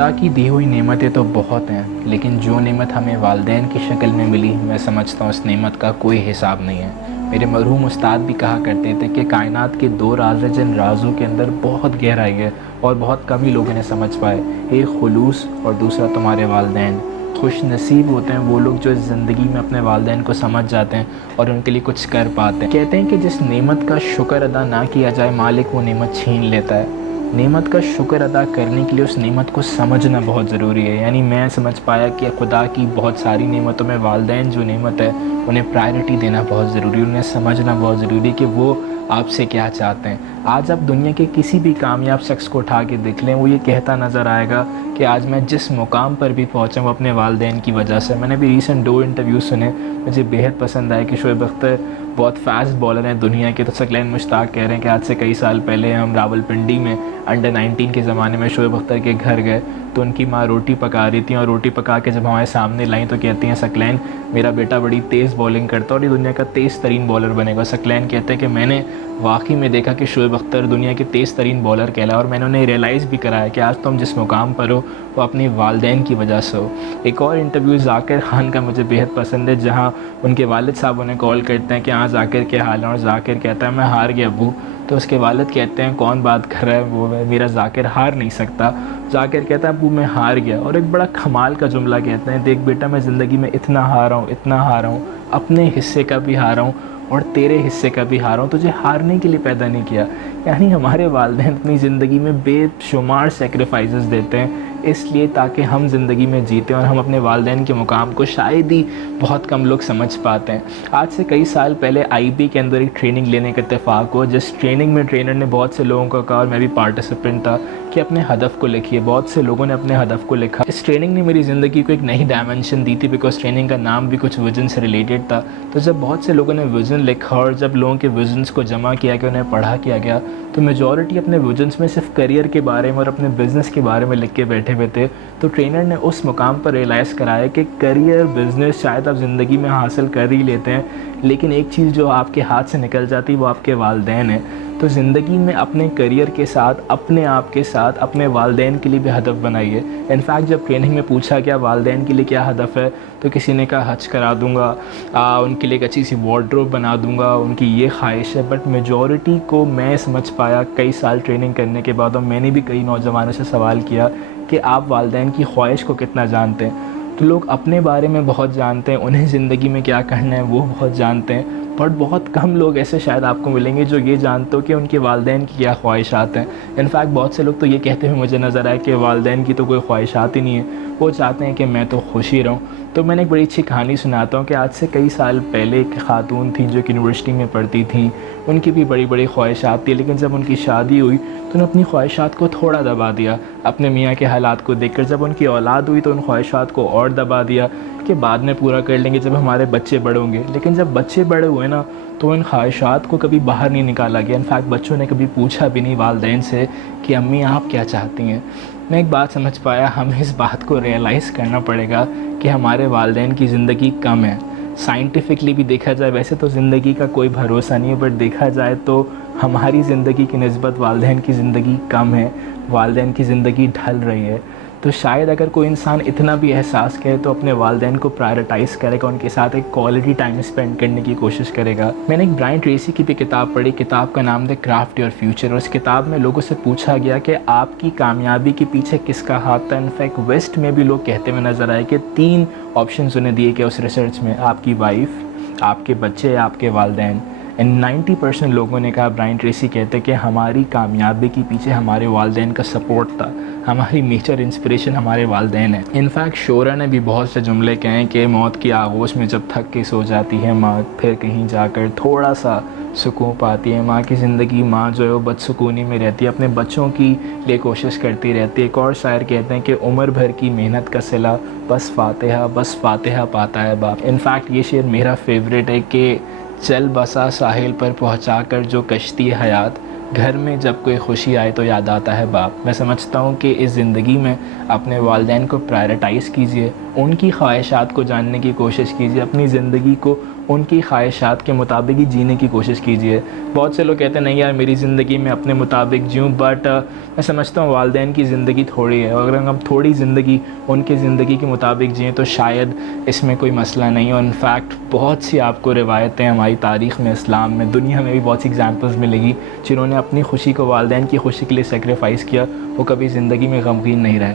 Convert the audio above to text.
خدا کی دی ہوئی نعمتیں تو بہت ہیں، لیکن جو نعمت ہمیں والدین کی شکل میں ملی، میں سمجھتا ہوں اس نعمت کا کوئی حساب نہیں ہے۔ میرے مرحوم استاد بھی کہا کرتے تھے کہ کائنات کے دو راز ہیں جن رازوں کے اندر بہت گہرائی ہے اور بہت کم ہی لوگوں نے سمجھ پائے، ایک خلوص اور دوسرا تمہارے والدین۔ خوش نصیب ہوتے ہیں وہ لوگ جو اس زندگی میں اپنے والدین کو سمجھ جاتے ہیں اور ان کے لیے کچھ کر پاتے ہیں۔ کہتے ہیں کہ جس نعمت کا شکر ادا نہ کیا جائے، مالک وہ نعمت چھین لیتا ہے۔ نعمت کا شکر ادا کرنے کے لیے اس نعمت کو سمجھنا بہت ضروری ہے۔ یعنی میں سمجھ پایا کہ خدا کی بہت ساری نعمتوں میں والدین جو نعمت ہے انہیں پرائرٹی دینا بہت ضروری ہے، انہیں سمجھنا بہت ضروری ہے کہ وہ آپ سے کیا چاہتے ہیں۔ آج آپ دنیا کے کسی بھی کامیاب شخص کو اٹھا کے دیکھ لیں، وہ یہ کہتا نظر آئے گا کہ آج میں جس مقام پر بھی پہنچا وہ اپنے والدین کی وجہ سے۔ میں نے بھی ریسنٹ 2 انٹرویوز سنے، مجھے بیحد پسند آئے کہ شعیب اختر بہت فاسٹ بالر ہیں دنیا کے، تو ثقلین مشتاق کہہ رہے ہیں کہ آج سے کئی سال پہلے ہم راولپنڈی میں انڈر 19 کے زمانے میں شعیب اختر کے گھر گئے تو ان کی ماں روٹی پکا رہی تھیں، اور روٹی پکا کے جب ہمارے سامنے لائیں تو کہتی ہیں ثقلین میرا بیٹا بڑی تیز بالنگ کرتا ہے اور یہ دنیا کا تیز ترین بالر بنے گا۔ ثقلین کہتے ہیں کہ میں نے واقعی میں دیکھا کہ شعیب اختر دنیا کے تیز ترین بالر کہلا، اور میں نے انہیں ریئلائز بھی کرایا کہ آج تم جس مقام پر ہو وہ اپنی والدین کی وجہ سے ہو۔ ایک اور انٹرویو ذاکر خان کا مجھے بیحد پسند ہے، جہاں ان کے والد صاحب انہیں کال کرتے ہیں کہ ہاں ذاکر کیا حال ہے، اور ذاکر کہتا ہے میں ہار گیا ابو، تو اس کے والد کہتے ہیں کون بات کر رہا ہے، وہ میرا ذاکر ہار نہیں سکتا۔ ذاکر کہتا ہے ابو میں ہار گیا، اور ایک بڑا کمال کا جملہ کہتے ہیں دیکھ بیٹا میں زندگی میں اتنا ہارا ہوں، اتنا ہارا ہوں، اپنے حصے کا بھی ہارا ہوں اور تیرے حصے کا بھی ہارا ہوں، تجھے ہارنے کے لیے پیدا نہیں کیا۔ یعنی ہمارے والدین اپنی زندگی میں بے شمار سیکریفائسز دیتے ہیں اس لیے تاکہ ہم زندگی میں جیتے، اور ہم اپنے والدین کے مقام کو شاید ہی بہت کم لوگ سمجھ پاتے ہیں۔ آج سے کئی سال پہلے آئی بی کے اندر ایک ٹریننگ لینے کا اتفاق ہوا، جس ٹریننگ میں ٹرینر نے بہت سے لوگوں کو کہا، اور میں بھی پارٹیسپینٹ تھا، کہ اپنے ہدف کو لکھیے۔ بہت سے لوگوں نے اپنے ہدف کو لکھا۔ اس ٹریننگ نے میری زندگی کو ایک نئی ڈائمنشن دی تھی، بیکاز ٹریننگ کا نام بھی کچھ ویژن سے ریلیٹڈ تھا۔ تو جب بہت سے لوگوں نے ویژن لکھا اور جب لوگوں کے ویژنس کو جمع کیا کہ انہیں پڑھا کیا گیا، تو میجورٹی اپنے ویژنس میں صرف کریئر کے بارے میں اور اپنے بزنس کے بارے میں لکھ کے بیٹھے ہوئے تھے۔ تو ٹرینر نے اس مقام پر ریئلائز کرایا کہ کریئر بزنس شاید آپ زندگی میں حاصل کر ہی لیتے ہیں، لیکن ایک چیز جو آپ کے ہاتھ سے نکل جاتی وہ آپ کے والدین ہیں۔ تو زندگی میں اپنے کریئر کے ساتھ، اپنے آپ کے ساتھ، اپنے والدین کے لیے بھی ہدف بنائیے۔ انفیکٹ جب ٹریننگ میں پوچھا گیا والدین کے لیے کیا ہدف ہے، تو کسی نے کہا حج کرا دوں گا، ان کے لیے ایک اچھی سی وارڈروب بنا دوں گا، ان کی یہ خواہش ہے۔ بٹ میجورٹی کو میں سمجھ پایا کئی سال ٹریننگ کرنے کے بعد، اور میں نے بھی کئی نوجوانوں سے سوال کیا کہ آپ والدین کی خواہش کو کتنا جانتے ہیں؟ تو لوگ اپنے بارے میں بہت جانتے ہیں، انہیں زندگی میں کیا کرنا ہے وہ بہت جانتے ہیں، بٹ بہت کم لوگ ایسے شاید آپ کو ملیں گے جو یہ جانتے ہو کہ ان کے والدین کی کیا خواہشات ہیں۔ انفیکٹ بہت سے لوگ تو یہ کہتے ہوئے مجھے نظر آئے کہ والدین کی تو کوئی خواہشات ہی نہیں ہے، وہ چاہتے ہیں کہ میں تو خوش ہی رہوں۔ تو میں نے ایک بڑی اچھی کہانی سناتا ہوں کہ آج سے کئی سال پہلے ایک خاتون تھی جو کہ یونیورسٹی میں پڑھتی تھیں، ان کی بھی بڑی بڑی خواہشات تھیں، لیکن جب ان کی شادی ہوئی تو انہوں نے اپنی خواہشات کو تھوڑا دبا دیا اپنے میاں کے حالات کو دیکھ کر۔ جب ان کی اولاد ہوئی تو ان خواہشات کو اور دبا دیا کہ بعد میں پورا کر لیں گے جب ہمارے بچے بڑے ہوں گے۔ لیکن جب بچے بڑے ہوئے نا تو ان خواہشات کو کبھی باہر نہیں نکالا گیا۔ انفیکٹ بچوں نے کبھی پوچھا بھی نہیں والدین سے کہ امی آپ کیا چاہتی ہیں۔ میں ایک بات سمجھ پایا، ہمیں اس بات کو ریئلائز کرنا پڑے گا کہ ہمارے والدین کی زندگی کم ہے۔ سائنٹیفکلی بھی دیکھا جائے ویسے تو زندگی کا کوئی بھروسہ نہیں ہے، بٹ دیکھا جائے تو ہماری زندگی کی نسبت والدین کی زندگی کم ہے، والدین کی زندگی ڈھل رہی ہے۔ تو شاید اگر کوئی انسان اتنا بھی احساس کرے تو اپنے والدین کو پرائرٹائز کرے گا، ان کے ساتھ ایک کوالٹی ٹائم اسپینڈ کرنے کی کوشش کرے گا۔ میں نے ایک برائن ٹریسی کی بھی کتاب پڑھی، کتاب کا نام تھا کرافٹ یور فیوچر، اور اس کتاب میں لوگوں سے پوچھا گیا کہ آپ کی کامیابی کے پیچھے کس کا ہاتھ تھا۔ انفیکٹ ویسٹ میں بھی لوگ کہتے ہوئے نظر آئے کہ 3 آپشنز انہیں دیے گئے اس ریسرچ میں، آپ کی وائف، آپ کے بچے، آپ کے والدین۔ اینڈ 90% لوگوں نے کہا، برائن ٹریسی کہتے کہ ہماری کامیابی کے پیچھے ہمارے والدین کا سپورٹ تھا، ہماری میجر انسپریشن ہمارے والدین ہیں۔ انفیکٹ شعرا نے بھی بہت سے جملے کہیں کہ موت کی آغوش میں جب تھک کے سو جاتی ہے ماں، پھر کہیں جا کر تھوڑا سا سکون پاتی ہے۔ ماں کی زندگی، ماں جو ہے وہ بدسکونی میں رہتی ہے، اپنے بچوں کی لیے کوشش کرتی رہتی ہے۔ ایک اور شاعر کہتے ہیں کہ عمر بھر کی محنت کا صلہ بس فاتحہ پاتا ہے باپ۔ انفیکٹ یہ شعر میرا فیوریٹ ہے کہ چل بسا ساحل پر پہنچا کر جو کشتی حیات، گھر میں جب کوئی خوشی آئے تو یاد آتا ہے باپ۔ میں سمجھتا ہوں کہ اس زندگی میں اپنے والدین کو پرائرٹائز کیجئے، ان کی خواہشات کو جاننے کی کوشش کیجیے، اپنی زندگی کو ان کی خواہشات کے مطابق ہی جینے کی کوشش کیجیے۔ بہت سے لوگ کہتے ہیں نہیں یار میری زندگی میں اپنے مطابق جیوں، بٹ میں سمجھتا ہوں والدین کی زندگی تھوڑی ہے، اور اگر ہم تھوڑی زندگی ان کی زندگی کے مطابق جئیں تو شاید اس میں کوئی مسئلہ نہیں۔ اور انفیکٹ بہت سی آپ کو روایتیں ہماری تاریخ میں، اسلام میں، دنیا میں بھی بہت سی ایگزامپلز ملے گی جنہوں نے اپنی خوشی کو والدین کی خوشی کے لیے سیکریفائس کیا، وہ کبھی زندگی میں غمگین نہیں رہے۔